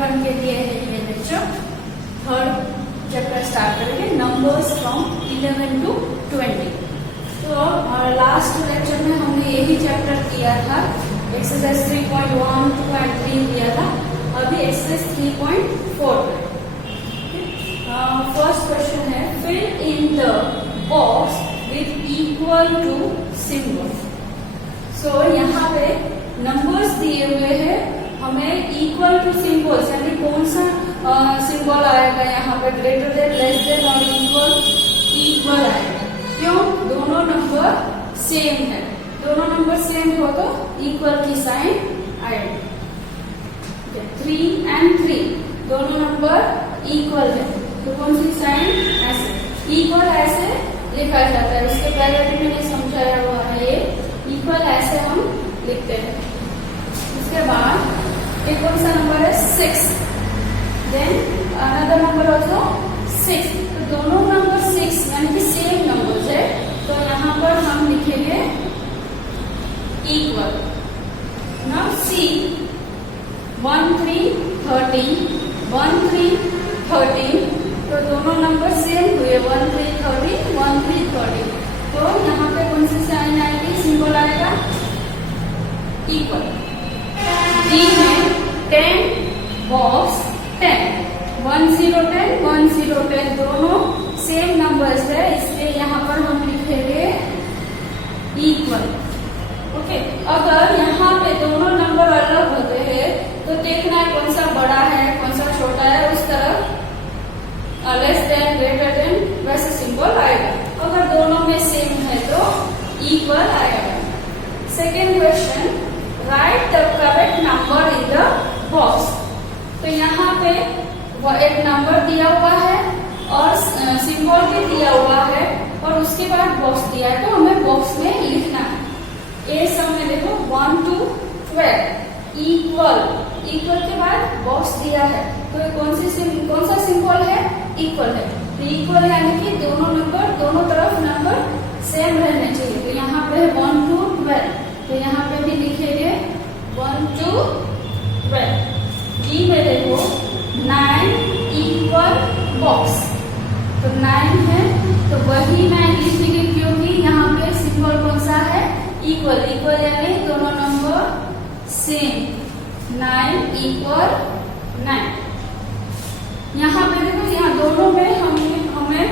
Chapter 1 के लिए है ये लेक्चर। थर्ड चैप्टर स्टार्ट करेंगे, नंबर्स फ्रॉम 11 to 20। तो लास्ट लेक्चर में हमने यही चैप्टर किया था, एक्सरसाइज 3.1, 2 and 3 किया था। अभी एक्सरसाइज 3.4 फर्स्ट क्वेश्चन है, fill in the box with equal to symbol. So यहाँ पे नंबर्स दिए हुए हैं, हमें इक्वल टू सिंबल्स यानी कौन सा सिंबल आएगा यहाँ पे, ग्रेटर देन, लेस देन और इक्वल आएगा। क्यों? दोनों नंबर सेम है, दोनों नंबर सेम हो तो इक्वल की साइन आएगी। 3 and 3 दोनों नंबर इक्वल है तो कौन सी साइन? ऐसे इक्वल ऐसे लिखा जाता है, उसके पहले भी मैंने समझाया हुआ है, ये इक्वल ऐसे हम लिखते हैं। उसके बाद एक कौन सा नंबर है? 6, देन अनदर नंबर ऑल्सो 6, तो दोनों नंबर 6 यानी कि सेम नंबर्स है, तो यहाँ पर हम लिखेंगे इक्वल। नाउ सी 1 3 13, 1 3 13, तो दोनों नंबर सेम हुए, 1 3 13, 1 3 13, तो यहाँ पे कौन सी साइन आएगी, सिंबल आएगा इक्वल। डी में 10 बॉक्स 10, 1 0 10, 1 0 10 दोनों सेम नंबर्स है, इसलिए यहाँ पर हम लिखेंगे इक्वल। ओके, अगर यहाँ पे दोनों नंबर अलग होते हैं तो देखना है कौन सा बड़ा है कौन सा छोटा है, उस तरफ लेस देन, ग्रेटर देन वैसे सिंबल आएगा। अगर दोनों में सेम है तो इक्वल आएगा। Second question, right the correct number in the box. तो यहाँ पे एक नंबर दिया हुआ है और सिंबल भी दिया हुआ है और उसके बाद बॉक्स दिया है, तो हमें बॉक्स में लिखना है। ए सब में देखो 1 to 12 इक्वल, इक्वल के बाद बॉक्स दिया है, तो कौन सा सिंबल है? इक्वल है। तो इक्वल यानी कि दोनों नंबर, दोनों तरफ नंबर सेम रहने चाहिए। तो यहाँ पे है 1 to 12, तो यहाँ पे भी लिखेंगे 1 to 12। डी में देखो 9 इक्वल बॉक्स, तो 9 है तो वही 9 लिखेंगे क्योंकि यहाँ पे सिंबल कौन सा है? इक्वल। इक्वल यानी दोनों नंबर सेम, 9 इक्वल 9। यहाँ पे देखो, यहाँ दोनों में हमें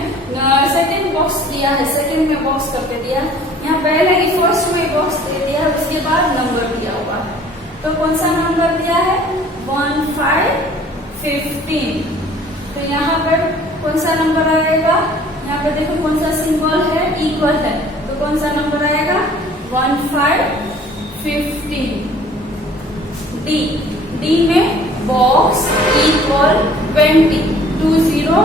सेकंड बॉक्स दिया है, सेकंड में बॉक्स करके दिया, यहाँ पहले ही फर्स्ट में बॉक्स दे दिया, उसके बाद नंबर दिया हुआ है, तो कौन सा नंबर दिया है? 1 5 15, तो यहाँ पर कौन सा नंबर आएगा? यहाँ पे देखो कौन सा सिंबल है? इक्वल है, तो कौन सा नंबर आएगा? 1 5 15। डी में बॉक्स इक्वल 20, 2 0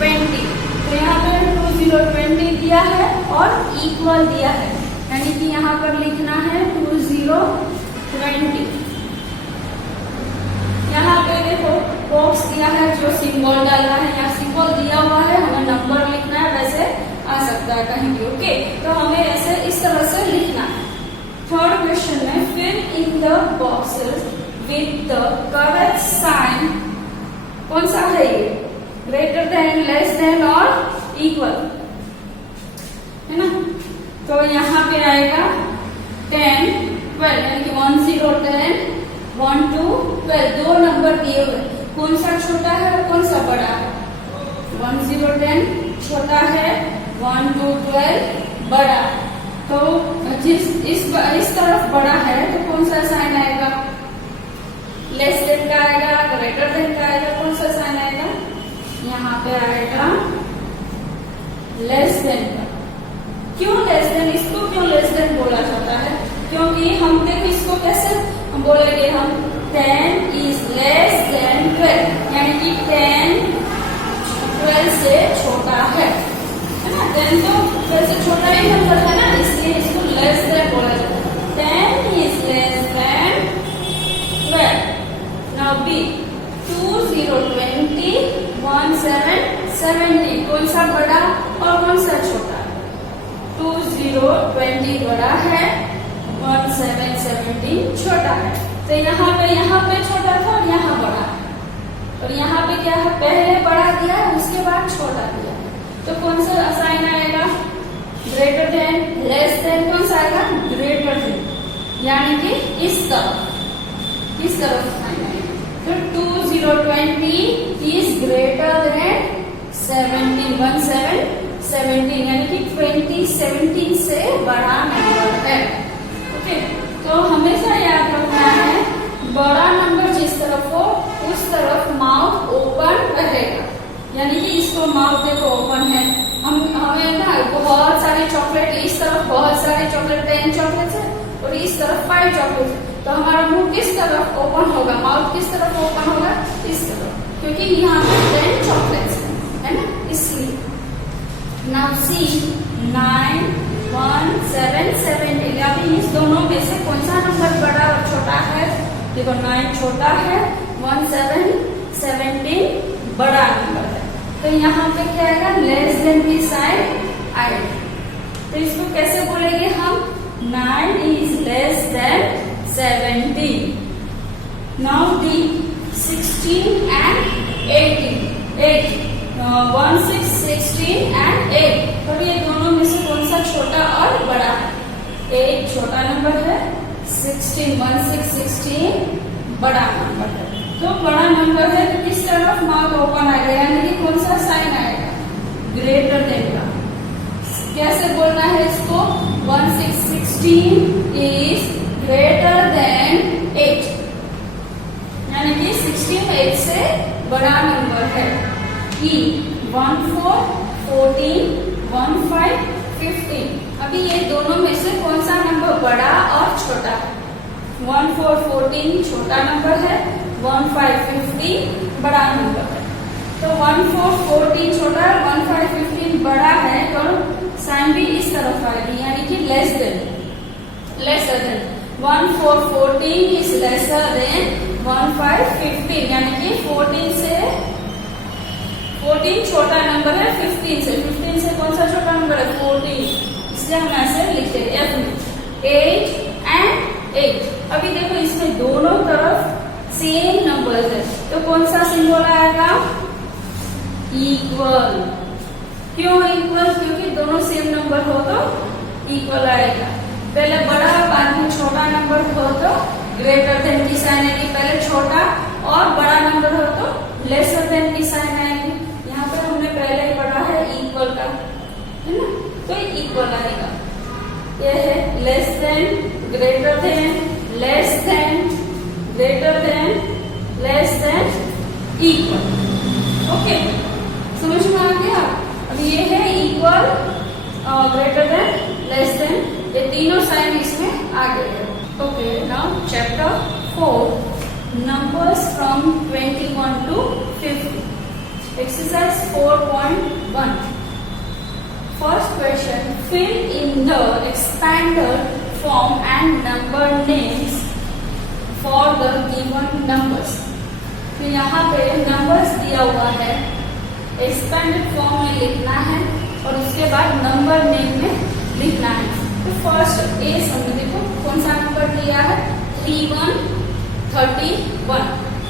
20, तो यहाँ पे 2 0 20 दिया है और इक्वल दिया है, यानी कि यहाँ पर लिखना है 2 0 20। यहाँ पे देखो बॉक्स दिया है, जो सिंबल डालना है, यहाँ सिंबल दिया हुआ है, हमें नंबर लिखना है, वैसे आ सकता है कहीं भी। ओके, तो हमें ऐसे इस तरह से लिखना है। थर्ड क्वेश्चन में, fill in the boxes with the correct sign. कौन सा है ये? ग्रेटर देन, लेस देन और इक्वल, है ना? तो यहाँ पे आएगा 10 12, यानी कि 1 0 10, 1 2 12, दो नंबर दिए हुए, कौन सा छोटा है और कौन सा बड़ा है? 1 0 10 छोटा है, 1 2 12 बड़ा। तो इस तरफ बड़ा है तो कौन सा साइन आएगा? लेस देन का आएगा, ग्रेटर देन का आएगा, कौन सा साइन आएगा? यहाँ पे आएगा लेस देन का। क्यों लेस देन? इसको क्यों लेस देन बोला जाता है? क्योंकि हम देखो इसको कैसे हम बोलेंगे, हम 10 इज लेस देन 12, यानी कि 10 12 से छोटा है ना? 10 तो 12 से छोटा ही नंबर है ना, इसलिए इसको लेस देन बोला जाता है। 10 is less than 12। Now B 2 0 20, 1 7 70, कौन सा बड़ा और कौन सा छोटा? 2 0 20 बड़ा है, 1 7 17 छोटा है। तो यहाँ पे छोटा था और यहाँ बड़ा, और यहाँ पे क्या है, पहले बड़ा दिया है उसके बाद छोटा दिया है, तो कौन सा साइन आएगा, ग्रेटर देन, लेस देन, कौन सा आएगा, ग्रेटर देन, यानी कि इस तरफ साइन आएगा। तो 2020 इज ग्रेटर देन 17 यानी कि 2017 से बड़ा नंबर है। ओके, तो हमेशा याद रखना है बड़ा नंबर जिस तरफ हो उस तरफ माउथ ओपन रहेगा, यानी कि इसको माउथ देखो ओपन है, हमें ना बहुत सारे चॉकलेट, इस तरफ बहुत सारे चॉकलेट 10 चॉकलेट है और इस तरफ 5 चॉकलेट है, तो हमारा मुंह किस तरफ ओपन होगा, माउथ किस तरफ ओपन होगा, इस तरफ, क्योंकि यहाँ पे 10 चॉकलेट्स है ना, इसलिए। नाउ सी 9, 1, 7, 17, अभी इस दोनों में से कौन सा नंबर बड़ा और छोटा है, देखो 9 छोटा है, 1, 7, 17 बड़ा नंबर है, तो यहाँ पे क्या आएगा, लेस देन की साइड आएगा, तो इसको कैसे बोलेंगे हम, 9 is less then 17. Now the 16 and 18. 1, 6, 16 and 8. तो ये दोनों में से कौन सा छोटा और बड़ा है, 8 छोटा नंबर है, 16, 1, 6, 16 बड़ा नंबर है, तो बड़ा नंबर है तो किस तरफ माउथ ओपन आएगा, यानी कि कौन सा साइन आएगा, ग्रेटर देन का। कैसे बोलना है इसको, 1, 6, 16 इज ग्रेटर देन 8, यानी कि 16 8 से बड़ा नंबर है। 1, 4, 14, 1, 5, 15, अभी ये दोनों में से कौन सा नंबर बड़ा और छोटा है, 1, 4, 14 छोटा नंबर है, 1, 5, 15 बड़ा नंबर है, तो 1, 4, 14 छोटा, 1, 5, 15 बड़ा है, तो साइन भी इस तरफ आएगी, यानी कि less than, 1, 4, 14 is lesser than 1, 5, 15, यानी कि 14 छोटा नंबर है 15 से कौन सा छोटा नंबर है, 14, इसलिए हम ऐसे लिखते हैं F में 8 and 8। अभी देखो इसमें दोनों तरफ सेम नंबर है, तो कौन सा सिंबल आएगा, इक्वल। क्यों इक्वल, क्योंकि दोनों सेम नंबर हो तो इक्वल आएगा, पहले बड़ा बाद में छोटा नंबर हो तो ग्रेटर देन की साइन आएगी, पहले छोटा और बड़ा नंबर हो तो लेसर देन की साइन आएगी। यहाँ पर हमने पहले ही पढ़ा है इक्वल का, है ना, तो इक्वल आएगा, यह है less than, greater than, less then, greater than, less then, equal. Okay, समझ में आ गया। अब ये है equal, greater than, less then, ये तीनों साइन इसमें आ गए हैं। Okay, now chapter 4, numbers from 21 to 50, exercise 4.1। First question, fill in the expanded form and number names for the given numbers। तो यहाँ पे नंबर्स दिया हुआ है, एक्सपेंडेड फॉर्म में लिखना है और उसके बाद नंबर नेम में लिखना है। तो फर्स्ट ए समझो, देखो कौन सा नंबर दिया है, 31, 31,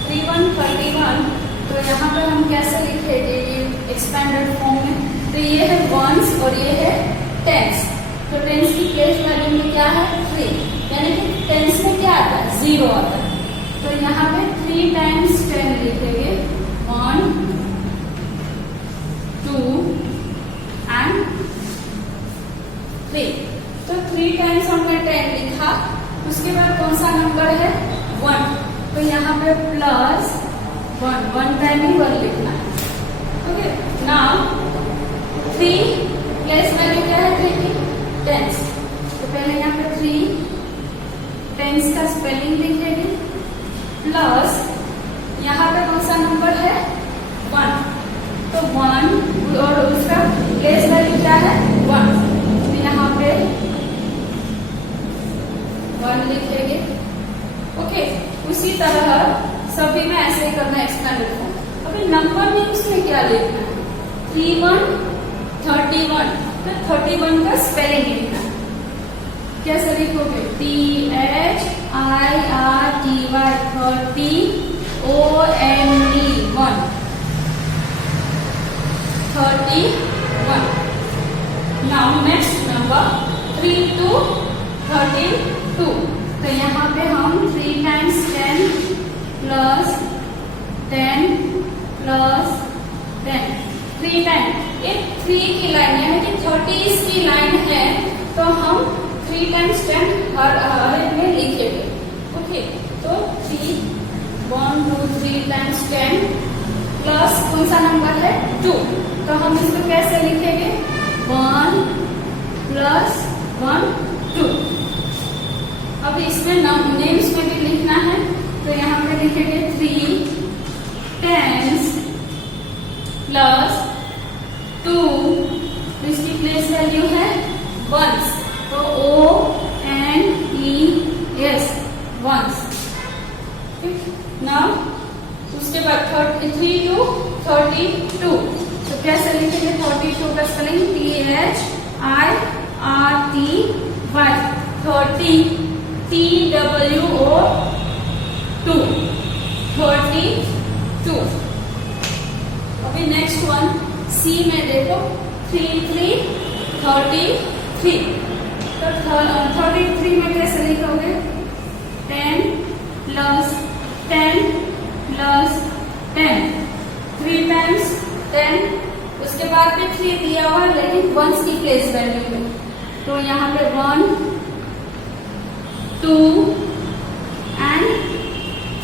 31, 31, तो यहाँ पर हम कैसे लिखेंगे ये एक्सपेंडेड फॉर्म में, तो ये है वंस और ये है टेंस, तो टेंस की प्लेस वैल्यू में क्या है 3, यानी कि टेंस में क्या आता है 0 आता है, तो यहाँ पे 3 times 10 लिखेंगे, 1, 2 and 3, तो 3 times हमने 10 लिखा, उसके बाद कौन सा नंबर है 1, तो यहाँ पे प्लस 1 टाइम ही 1 लिखना है। ओके, नाउ 3 प्लेस वैल्यू क्या है 3 की, टेंस, तो पहले यहाँ पे 3 टेंस का स्पेलिंग लिखेंगे, प्लस यहाँ पे कौन सा नंबर है 1, तो 1 और उसका प्लेस वैल्यू क्या है 1, तो यहाँ पे 1 लिखेंगे। ओके, उसी तरह सभी में ऐसे ही करना है एक्सपेंडेड फॉर्म। अभी नंबर नेम्स में क्या लिखना है, 31, 31, तो 31 का स्पेलिंग लिखना है, कैसे लिखोगे, THIRTY, 30 ONE, 31 31. Now next number 3 to 32. तो यहाँ पे हम 3 times 10 plus 10 plus 10 3 टाइम, एक 3 की लाइन यानी कि 30 की लाइन है, तो हम 3 times 10 हर एक में लिखेंगे. ओके, तो 3 1 2 3 times 10 प्लस कौन सा नंबर है 2, तो हम इसको कैसे लिखेंगे 1 plus 1 2. अब इसमें नेम्स में भी लिखना है, तो यहाँ पे लिखेंगे 3 tens प्लस 2, इसकी प्लेस वैल्यू है वंस, तो ONES वंस. नाउ उसके बाद 3 to 32, तो कैसे लिखेंगे 32 का स्पेलिंग THIRTY 30 TWO 32. अभी नेक्स्ट वन सी में देखो 3 3 33. तो 33 में कैसे लिखोगे 10 plus 10 plus 10 3 times 10, उसके बाद भी 3 दिया हुआ लेकिन वंस की प्लेस वैल्यू में, तो यहाँ पे 1 2 and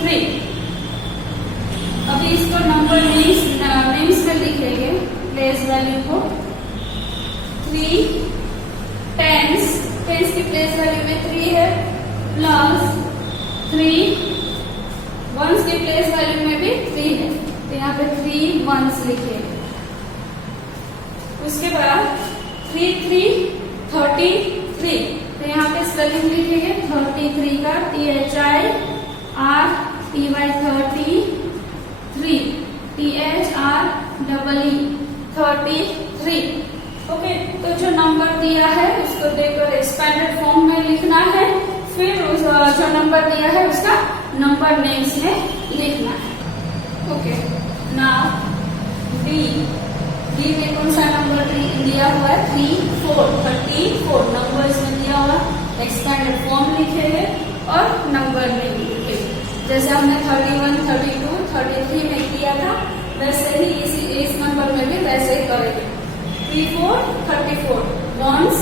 3. अभी इसको नंबर नेम्स में लिखेंगे प्लेस वैल्यू को 3 tens की प्लेस वैल्यू में 3 है, प्लस 3 वंस की प्लेस वैल्यू में भी 3 है, तो यहाँ पे 3 वंस लिखे. उसके बाद 3 3 33, तो यहाँ पे स्पेलिंग लिखेंगे 33 का THIRTY 33. ओके, तो जो नंबर दिया है उसको देखकर एक्सपेंडेड फॉर्म में लिखना है, फिर जो नंबर दिया है उसका नंबर नेम्स में लिखना है. ओके, नाउ डी में कौन सा नंबर दिया हुआ है 3 4 34 नंबर इसमें दिया हुआ, एक्सपेंडेड फॉर्म लिखेंगे और नंबर नेम लिखेंगे. जैसे हमने 31 32 33 में किया था, वैसे ही इस नंबर में भी वैसे ही करेंगे. 3 4 34 वंस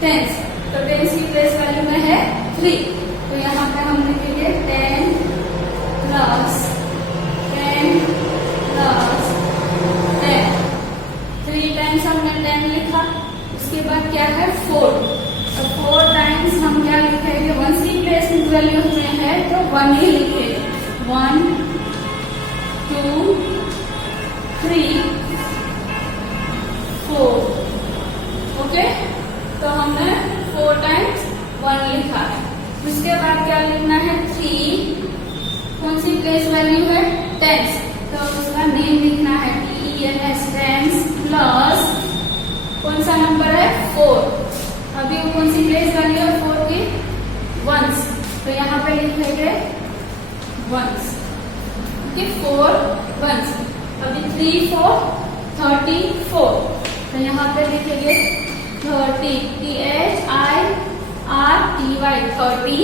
टेंस, तो टेंस की प्लेस वैल्यू में है 3, तो यहाँ पे हम लिखेंगे 10 plus 10 plus 10. 3 times हमने 10 लिखा, उसके बाद क्या है 4, तो 4 times हम क्या लिखेंगे वंस की प्लेस वैल्यू में है तो 1 ही लिखेंगे. 1 2 3 4. ओके, तो हमने 4 times 1 लिखा है. उसके बाद क्या लिखना है 3 कौन सी प्लेस वैल्यू है टेंस, तो उसका नेम लिखना है TENS टेंस प्लस कौन सा नंबर है 4. अभी वो कौन सी प्लेस वैल्यू है 4 की वंस, तो यहाँ पे लिखेंगे वंस. Okay, 4 once. अभी 3 4 34, तो यहाँ पे लिखेंगे 30 THIRTY 34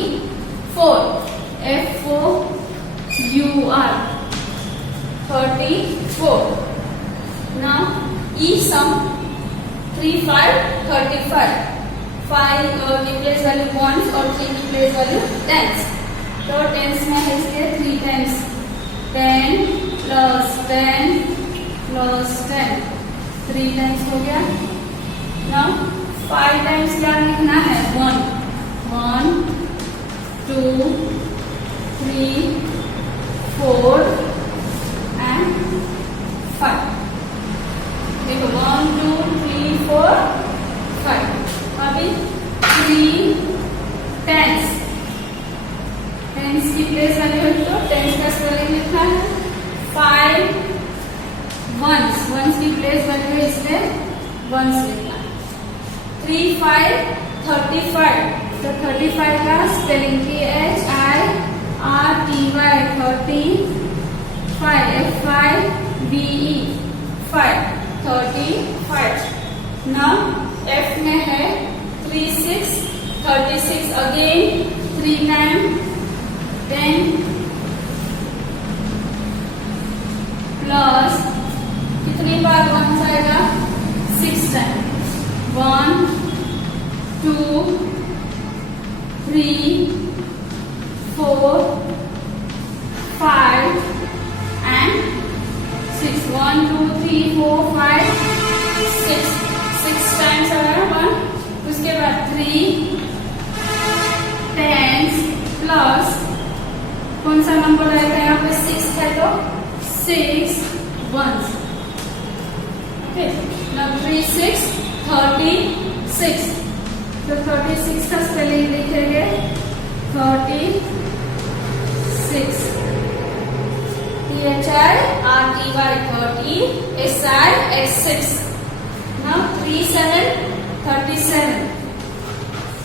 FOUR 34. Now E sum 3 5 35, 5 की प्लेस वैल्यू वंस और 3 की प्लेस वैल्यू टेंस, तो टेंस में है इसलिए 3 times 10 plus 10 plus 10 3 times हो गया. Now 5 times क्या लिखना है 1 1 2 3 4 and 5. देखो 1 2 3 4 5. अभी 3 tens की प्लेस वैल्यू है, तो टेंस का स्पेलिंग लिखना है. 5 वंस की प्लेस वैल्यू है इसलिए वंस लिखना है. 3 5 35, तो 35 का spelling THIRTY FIVE 5 35. Now F में है 3 6 36 again 3 times 10 प्लस कितनी बार 1 आएगा 6 टाइम्स 1 2 3 4 5 and 6 1 2 3 4 5 6 टाइम्स आएगा 1 उसके बाद 3 10 प्लस कौन सा नंबर आएगा यहाँ पे 6 है तो 6 ones. Okay. Now 3 6 36. तो 36 का स्पेलिंग लिखेंगे 36 THIRTY 30 SI 6. Now 3 7 37.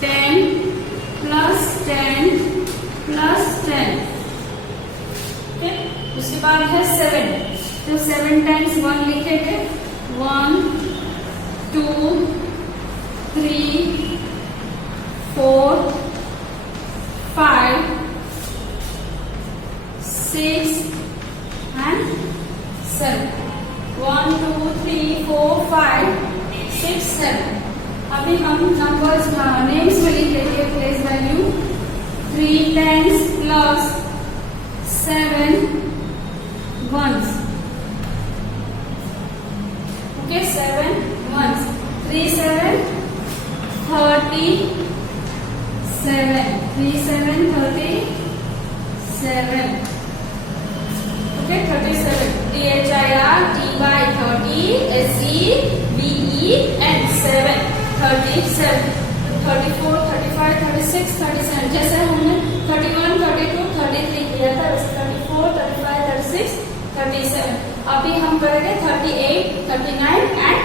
10 plus 10 plus 10. Okay. उसके बाद है 7. तो 7 टाइम्स 1 लिखेंगे 1 2 3 4 5 6 and 7 1 2 3 4 5 6 7. अभी हम नंबर्स नेम्स में लिखेंगे place value 3 times plus 7 ones. Okay, 7 ones. 3 7 37. 3 7 37. Okay, 37. THIRTY 30 SEVE and 7 37. 34 35 36 37. जैसे हमने 31 32 33 किया था वैसे 34 35 36 37. अभी हम करेंगे 38 39 एंड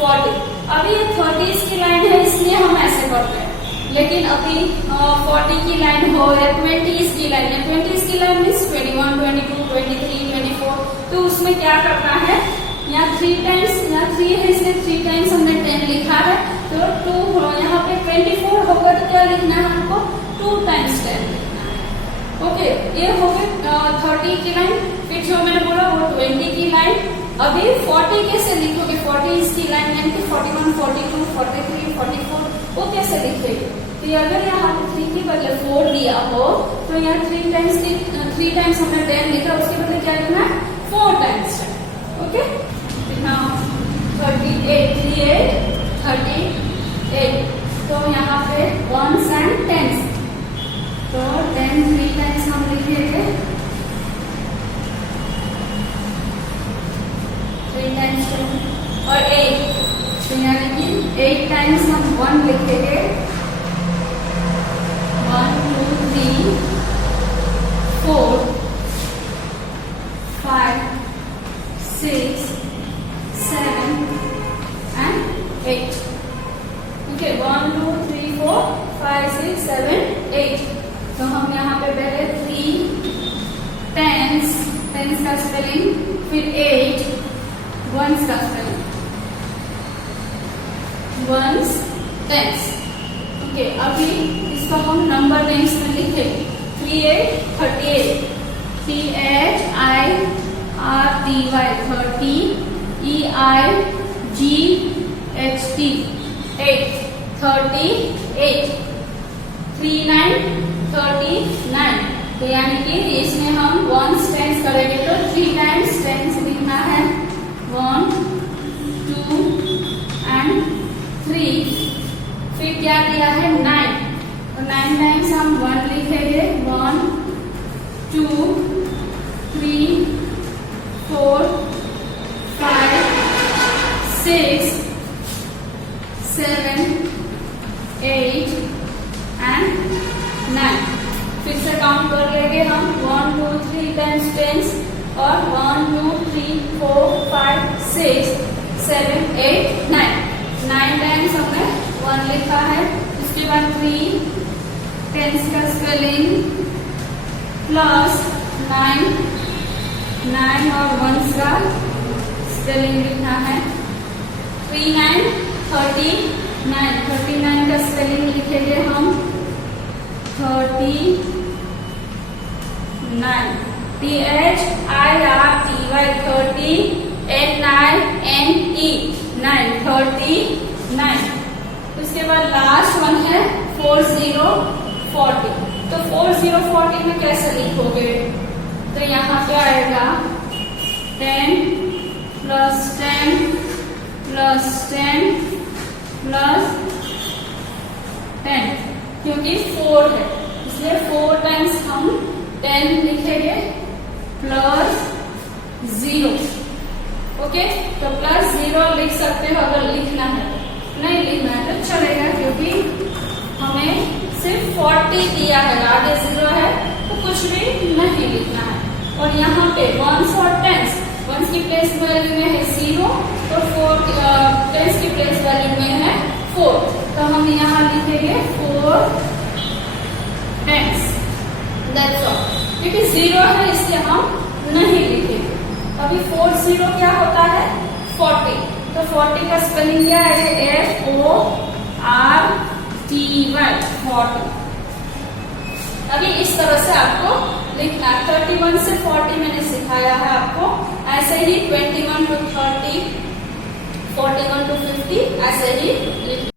40. अभी ये 30 की लाइन है इसलिए हम ऐसे करते हैं, लेकिन अभी 40 की लाइन हो या 20 की लाइन है, 20 की लाइन मीन्स 21 22 23 24. तो उसमें क्या करना है, यहाँ 3 टाइम्स, यहाँ 3 है इसलिए 3 टाइम्स हमने 10 लिखा है, तो 2 यहाँ पे 24 होगा तो क्या लिखना है हमको 2 टाइम्स 10 लिखना है. ओके, ये हो गए 30 की लाइन. फिर जो मैंने बोला वो 20 की लाइन. अभी 40 कैसे लिखोगे, 40 की लाइन यानी कि 41 42 43 44 वो कैसे लिखेंगे. तो अगर यहाँ 3 के बदले 4 दिया हो तो यहाँ 3 टाइम्स हमने 10 लिखा, उसके बदले क्या लिखना है 4 टाइम्स 10. Okay, now 38 38. तो यहाँ पे 1s and 10s, तो 10 3 टाइम्स हम लिखेंगे 3 टाइम्स 2 और 8, तो यानी कि 8 टाइम्स हम 1 लिखेंगे 1 2 3 4 5 6 7 and 8. Okay, 1 2 3 4 5 6 7 8. तो हम यहाँ पे पहले 3 10s का स्पेलिंग, फिर 8 ones का स्पेलिंग, 1s 10s. ओके, अभी इसको हम नंबर नेम्स में लिखेंगे. 38 THIRTY 30 EIGHT 38 39 39. तो यानी कि इसमें हम 1s 10s करेंगे तो 3 टाइम्स 10s लिखना है 1 2 and 3. फिर क्या दिया है 9, तो 9 टाइम्स हम 1 लिखेंगे 1 2 3 4 5 6 7 8 and 9. फिर से काउंट कर लेंगे हम 1 2 3 टाइम्स 10s और 1 2 3 4 5 6 7 8 9. 9 टाइम्स हमने 1 लिखा है. उसके बाद 3 10s का स्पेलिंग प्लस 9 9 और 1 का स्पेलिंग लिखना है। 3 9 39, 39 का स्पेलिंग लिखेंगे हम 39, THIRTY 39NE 39। उसके बाद लास्ट वन है 4040। तो 4040 में कैसे लिखोगे? तो यहाँ पे आएगा 10 + 10 + 10 + 10, क्योंकि 4 है इसलिए 4 टाइम्स हम 10 लिखेंगे +0। ओके, तो +0 लिख सकते हो अगर लिखना है, नहीं लिखना है तो चलेगा, क्योंकि हमें सिर्फ 40 दिया है, आगे 0 है तो कुछ भी नहीं लिखना है। और यहाँ पे 1s और 10s, 1s की प्लेस वैल्यू में है 0 और 10s की प्लेस वैल्यू में है 4, तो हम यहाँ लिखेंगे 4 10s। दैट्स ऑल, क्योंकि 0 है इसलिए हम नहीं लिखेंगे। अभी 40 क्या होता है? 40। तो 40 का स्पेलिंग क्या है? FORTY 40। अभी इस तरह से आपको लिखना है। 31 से 40 मैंने सिखाया है आपको, ऐसे ही 21 to 30, 41 to 50 ऐसे ही लिखना।